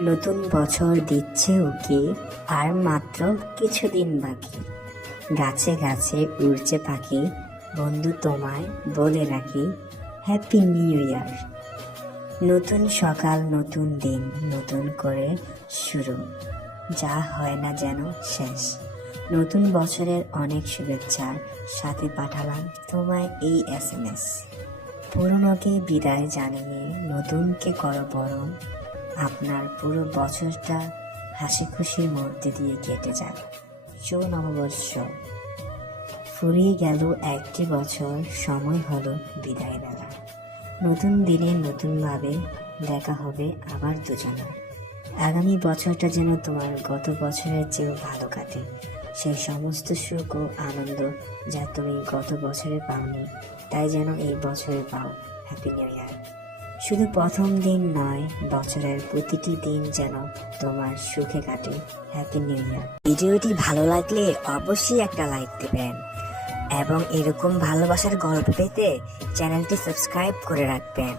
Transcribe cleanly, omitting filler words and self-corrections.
নতুন বছর দিচ্ছে ওকে, আর মাত্র কিছুদিন বাকি। গাছে গাছে উড়ছে পাখি, বন্ধু তোমায় বলে রাখি, হ্যাপি নিউ ইয়ার। নতুন সকাল, নতুন দিন, নতুন করে শুরু, যা হয় না যেন শেষ। নতুন বছরের অনেক শুভেচ্ছার সাথে পাঠালাম তোমায় এই SMS। পুরনোকে বিদায় জানিয়ে নতুনকে করো বরণ, আপনার পুরো বছরটা হাসি খুশির মধ্যে দিয়ে কেটে যাক। শুভ নববর্ষ। ফুরিয়ে গেল একটি বছর, সময় হলো বিদায় বেলা। নতুন দিনে নতুনভাবে দেখা হবে আবার দুজনের। আগামী বছরটা যেন তোমার গত বছরের চেয়েও ভালো কাটে। সেই সমস্ত সুখ ও আনন্দ যা তুমি গত বছরে পাওনি, তাই যেন এই বছরে পাও। Happy new year. শুধু প্রথম দিন নয়, বছরের প্রতিটি দিন যেন তোমার সুখে কাটে। Happy new year. ভিডিওটি ভালো লাগলে অবশ্যই একটা লাইক দেবেন এবং এরকম ভালোবাসার গল্প পেতে চ্যানেলটি সাবস্ক্রাইব করে রাখবেন।